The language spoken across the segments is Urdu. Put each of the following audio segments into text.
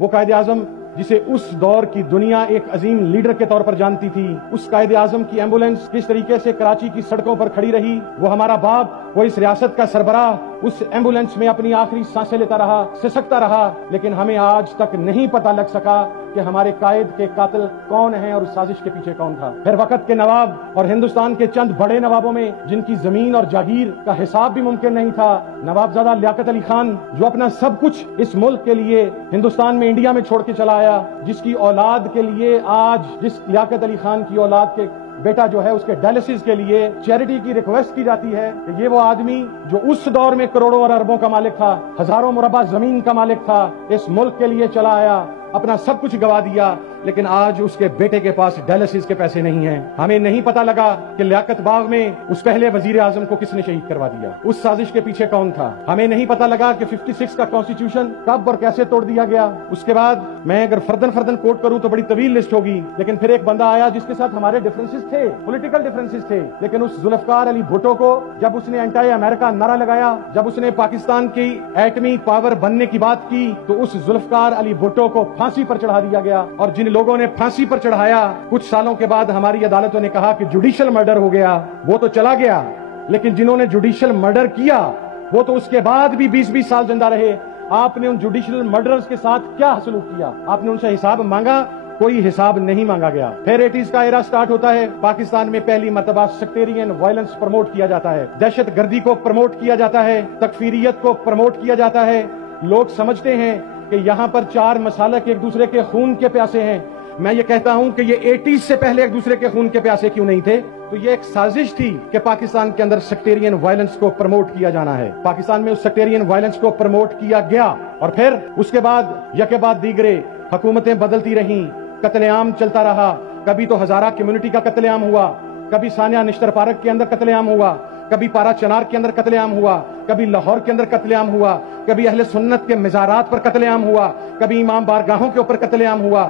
وہ قائد اعظم جسے اس دور کی دنیا ایک عظیم لیڈر کے طور پر جانتی تھی، اس قائد اعظم کی ایمبولینس کس طریقے سے کراچی کی سڑکوں پر کھڑی رہی، وہ ہمارا باپ، وہ اس ریاست کا سربراہ اس ایمبولینس میں اپنی آخری سانسیں لیتا رہا، سسکتا رہا، لیکن ہمیں آج تک نہیں پتہ لگ سکا کہ ہمارے قائد کے قاتل کون ہیں اور اس سازش کے پیچھے کون تھا۔ پھر وقت کے نواب اور ہندوستان کے چند بڑے نوابوں میں جن کی زمین اور جاگیر کا حساب بھی ممکن نہیں تھا، نوابزادہ لیاقت علی خان جو اپنا سب کچھ اس ملک کے لیے ہندوستان میں انڈیا میں چھوڑ کے چلا آیا، جس کی اولاد کے لیے آج جس لیاقت علی خان کی اولاد کے بیٹا جو ہے اس کے ڈائلسس کے لیے چیریٹی کی ریکویسٹ کی جاتی ہے کہ یہ وہ آدمی جو اس دور میں کروڑوں اور اربوں کا مالک تھا، ہزاروں مربع زمین کا مالک تھا، اس ملک کے لیے چلا آیا، اپنا سب کچھ گوا دیا، لیکن آج اس کے بیٹے کے پاس ڈائلسس کے پیسے نہیں ہیں۔ ہمیں نہیں پتا لگا کہ لیاقت باغ میں اس پہلے وزیر اعظم کو کس نے شہید کروا دیا، اس سازش کے پیچھے کون تھا۔ ہمیں نہیں پتا لگا کہ 56 کا کانسٹیٹیوشن کب اور کیسے توڑ دیا گیا۔ اس کے بعد میں اگر فردن کوٹ کروں تو بڑی طویل لسٹ ہوگی، لیکن پھر ایک بندہ آیا جس کے ساتھ ہمارے ڈفرنسز تھے، پولیٹیکل ڈفرنسز تھے، لیکن اس ذوالفقار علی بھٹو کو جب اس نے اینٹی امریکہ نعرہ لگایا، جب اس نے پاکستان کی ایٹمی پاور بننے کی بات کی، تو اس ذوالفقار علی بھٹو کو پھانسی پر چڑھا دیا گیا، اور جن لوگوں نے پھانسی پر چڑھایا کچھ سالوں کے بعد ہماری عدالتوں نے کہا کہ جوڈیشل مرڈر ہو گیا، وہ تو چلا گیا، لیکن جنہوں نے جوڈیشل مرڈر کیا وہ تو اس کے بعد بھی 20 سال زندہ رہے۔ آپ نے ان جوڈیشل مرڈرز کے ساتھ کیا سلوک کیا؟ آپ نے ان سے حساب مانگا؟ کوئی حساب نہیں مانگا گیا۔ پھر 80s کا ایرا سٹارٹ ہوتا ہے، پاکستان میں پہلی مرتبہ سیکٹیرین وائلنس پروموٹ کیا جاتا ہے، دہشت گردی کو پروموٹ کیا جاتا ہے، تکفیریت کو پروموٹ کیا جاتا ہے۔ لوگ سمجھتے ہیں کہ یہاں پر چار مسالک ایک دوسرے کے خون کے پیاسے ہیں۔ میں یہ کہتا ہوں کہ یہ 80s سے پہلے ایک دوسرے کے خون کے پیاسے کیوں نہیں تھے؟ تو یہ ایک سازش تھی کہ پاکستان کے اندر سیکٹیرین وائلنس کو پروموٹ کیا جانا ہے۔ پاکستان میں اس سیکٹیرین وائلنس کو پروموٹ کیا گیا، اور پھر اس کے بعد یکے بعد دیگرے حکومتیں بدلتی رہیں، قتل عام چلتا رہا۔ کبھی تو ہزارہ کمیونٹی کا قتل عام ہوا، کبھی ثانیہ نشتر پارک کے اندر قتل عام ہوا، کبھی پارا چنار کے اندر قتل عام ہوا، کبھی لاہور کے اندر قتل عام ہوا، کبھی اہل سنت کے مزارات پر قتل عام ہوا، کبھی امام بارگاہوں کے اوپر قتل عام ہوا۔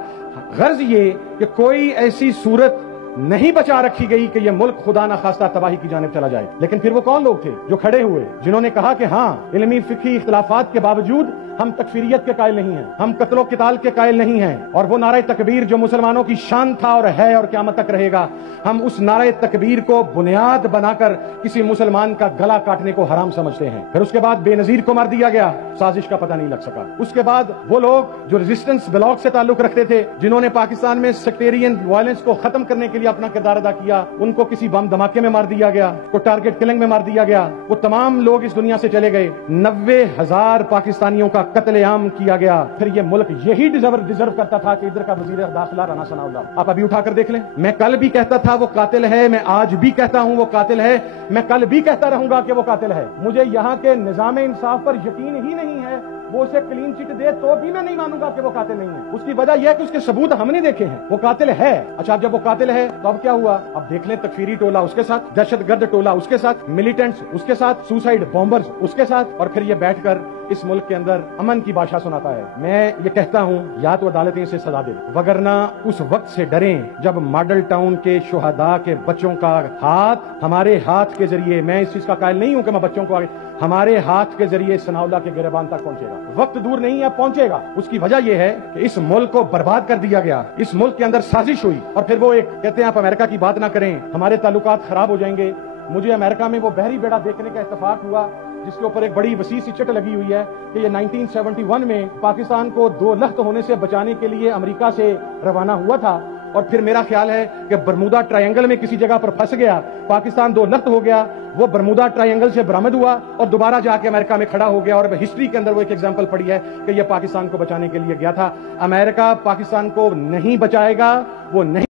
غرض یہ کہ کوئی ایسی صورت نہیں بچا رکھی گئی کہ یہ ملک خدا نخواستہ تباہی کی جانب چلا جائے۔ لیکن پھر وہ کون لوگ تھے جو کھڑے ہوئے، جنہوں نے کہا کہ ہاں علمی فقہی اختلافات کے باوجود ہم تکفیریت کے قائل نہیں ہیں، ہم قتل و قتال کے قائل نہیں ہیں، اور وہ نعرہ تکبیر جو مسلمانوں کی شان تھا اور ہے اور قیامت تک رہے گا، ہم اس نعرہ تکبیر کو بنیاد بنا کر کسی مسلمان کا گلا کاٹنے کو حرام سمجھتے ہیں۔ پھر اس کے بعد بے نظیر کو مار دیا گیا، سازش کا پتہ نہیں لگ سکا۔ اس کے بعد وہ لوگ جو ریزسٹنس بلاک سے تعلق رکھتے تھے، جنہوں نے پاکستان میں سیکٹیرین وائلنس کو ختم کرنے کے لیے اپنا کردار ادا کیا، ان کو کسی بم دھماکے میں مار دیا گیا، کو ٹارگٹ کلنگ میں مار دیا گیا، وہ تمام لوگ اس دنیا سے چلے گئے۔ 90,000 پاکستانیوں کا قتل عام کیا گیا۔ پھر یہ ملک یہی ڈیزرو کرتا تھا کہ ادھر کا وزیر داخلہ رانا ثناء اللہ، آپ ابھی اٹھا کر دیکھ لیں، میں کل بھی کہتا تھا وہ قاتل ہے، میں آج بھی کہتا ہوں وہ قاتل ہے، میں کل بھی کہتا رہوں گا کہ وہ قاتل ہے۔ مجھے یہاں کے نظام انصاف پر یقین ہی نہیں ہے، وہ اسے کلین چٹ دے تو بھی میں نہیں مانوں گا کہ وہ قاتل نہیں ہے۔ اس کی وجہ یہ ہے کہ اس کے ثبوت ہم نے دیکھے ہیں، وہ قاتل ہے۔ اچھا جب وہ قاتل ہے تو اب کیا ہوا؟ اب دیکھ لیں، تکفیری ٹولہ اس کے ساتھ، دہشت گرد ٹولہ اس کے ساتھ، ملیٹنٹس اس کے ساتھ، سوسائڈ بامبرز اس کے ساتھ، اور پھر یہ بیٹھ کر اس ملک کے اندر امن کی بادشاہ سناتا ہے۔ میں یہ کہتا ہوں یا تو عدالتیں اسے سزا دیں، وگرنہ اس وقت سے ڈریں جب ماڈل ٹاؤن کے شہداء کے بچوں کا ہاتھ ہمارے ہاتھ کے ذریعے، میں اس چیز کا قائل نہیں ہوں کہ میں بچوں کو آگے، ہمارے ہاتھ کے ذریعے ثناء اللہ کے گریبان تک پہنچے گا۔ وقت دور نہیں ہے، پہنچے گا۔ اس کی وجہ یہ ہے کہ اس ملک کو برباد کر دیا گیا، اس ملک کے اندر سازش ہوئی، اور پھر وہ ایک کہتے ہیں آپ امریکہ کی بات نہ کریں، ہمارے تعلقات خراب ہو جائیں گے۔ مجھے امریکہ میں وہ بحری بیڑا دیکھنے کا اتفاق ہوا جس کے اوپر ایک بڑی وسیع سی چٹ لگی ہوئی ہے کہ یہ 1971 میں پاکستان کو 2 لخت ہونے سے بچانے کے لیے امریکہ سے روانہ ہوا تھا، اور پھر میرا خیال ہے کہ برمودا ٹرائنگل میں کسی جگہ پر پھنس گیا، پاکستان 2 لخت ہو گیا، وہ برمودا ٹرائنگل سے برآمد ہوا اور دوبارہ جا کے امریکہ میں کھڑا ہو گیا، اور ہسٹری کے اندر وہ ایک ایگزامپل پڑی ہے کہ یہ پاکستان کو بچانے کے لیے گیا تھا۔ امریکہ پاکستان کو نہیں بچائے گا، وہ نہیں